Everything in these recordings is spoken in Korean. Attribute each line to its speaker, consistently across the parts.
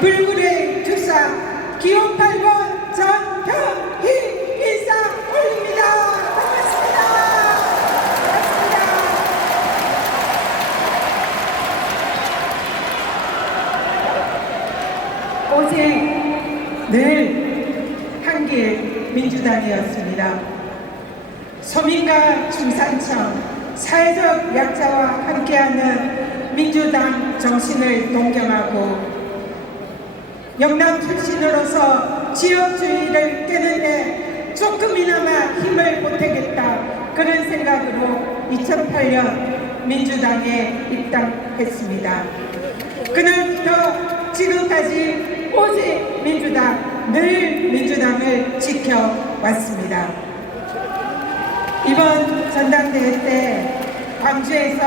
Speaker 1: 불굴의 투사 기호 8번 전평희 인사 올립니다. 반갑습니다. 반갑습니다. 오직 늘 한길 민주당이었습니다. 서민과 중산층, 사회적 약자와 함께하는 민주당 정신을 동경하고 영남 출신으로서 지역주의를 깨는데 조금이나마 힘을 보태겠다 그런 생각으로 2008년 민주당에 입당했습니다. 그날부터 지금까지 오직 민주당, 늘 민주당을 지켜왔습니다. 이번 전당대회 때 광주에서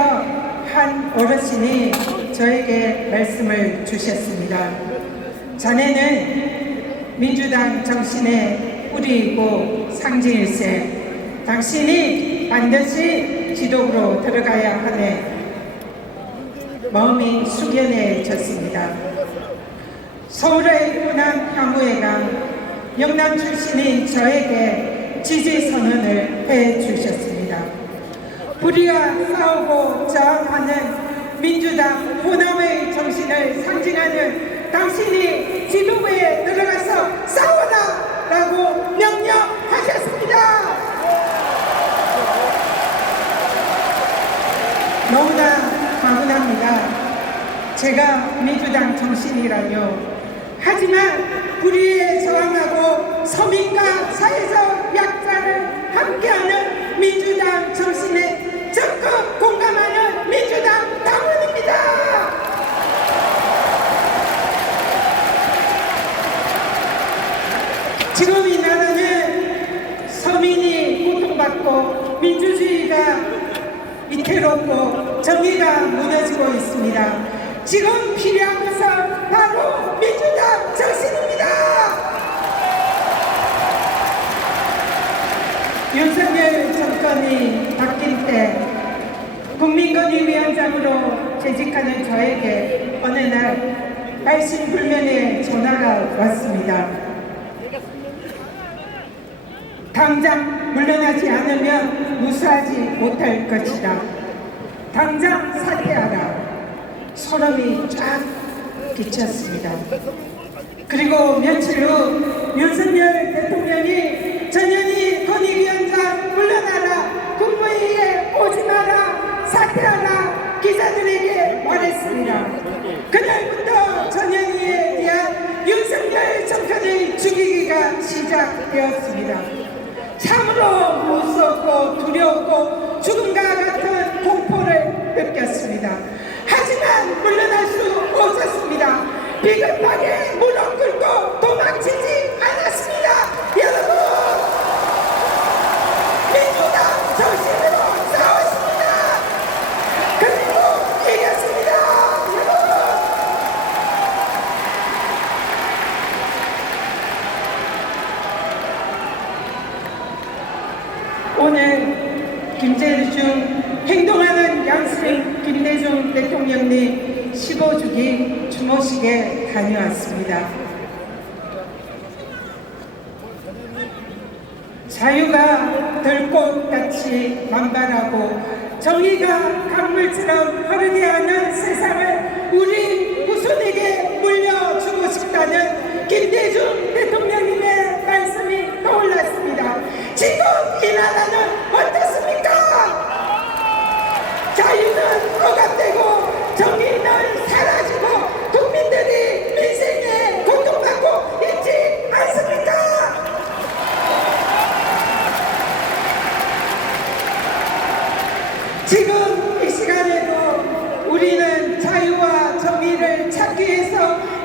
Speaker 1: 한 어르신이 저에게 말씀을 주셨습니다. 자네는 민주당 정신의 뿌리이고 상징일세. 당신이 반드시 지도부로 들어가야 하네. 마음이 숙연해졌습니다. 서울의 호남 향후회가 영남 출신인 저에게 지지 선언을 해 주셨습니다. 불의와 싸우고 저항하는 민주당 호남의 정신을 상징하는 당신이 지도부에 들어가서 싸워라! 라고 명령하셨습니다. 너무나 과분합니다. 제가 민주당 정신이라뇨. 하지만 불의에 저항하고 서민과 사회적 약자를 함께하는 민주당 정신에 적극 공감하는 민주당 당원입니다. 지금 이 나라는 서민이 고통받고 민주주의가 위태롭고 정의가 무너지고 있습니다. 지금 필요한 것은 바로 민주당 정신입니다. 윤석열 정권이 바뀐 때 국민권익위원장으로 재직하는 저에게 어느 날 발신불면의 전화가 왔습니다. 당장 물러나지 않으면 무사하지 못할 것이다. 당장 사퇴하라. 소름이 쫙 끼쳤습니다. 그리고 며칠 후 윤석열 대통령이 전현희 권익위원장 물러나라. 국무회의에 오지 마라. 사퇴하라. 기자들에게 말했습니다. 그날부터 전현희에 대한 윤석열 정권의 죽이기가 시작되었습니다. 참으로 무섭고 두렵고 죽음과 같은 공포를 느꼈습니다. 하지만 물러날 수 없었습니다. 비겁 오늘 김대중 행동하는 양승 김대중 대통령님 15주기 추모식에 다녀왔습니다. 자유가 들꽃같이 만발하고 정의가 강물처럼 흐르게 하는 세상을 우리 후손에게 물려주고 싶다는 김대중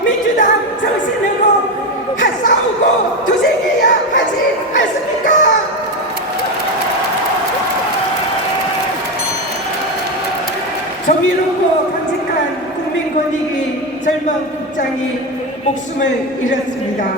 Speaker 1: 민주당 정신으로 하- 싸우고 투쟁해야 하지 않습니까? 정의롭고 강직한 국민권익위 젊은 국장이 목숨을 잃었습니다.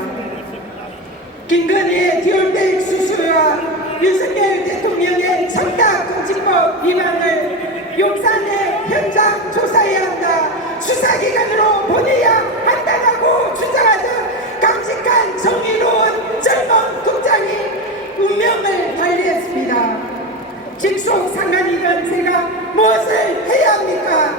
Speaker 1: 김건희의 디올백 수수와 윤석열 대통령의 청탁금지법 위반을 용산의 현장 조사해야 한다. 수사기관으로 보내야 해달라고 주장하는 강직한 정의로운 젊은 국장이 운명을 달리했습니다. 직속 상관이던 제가 무엇을 해야 합니까?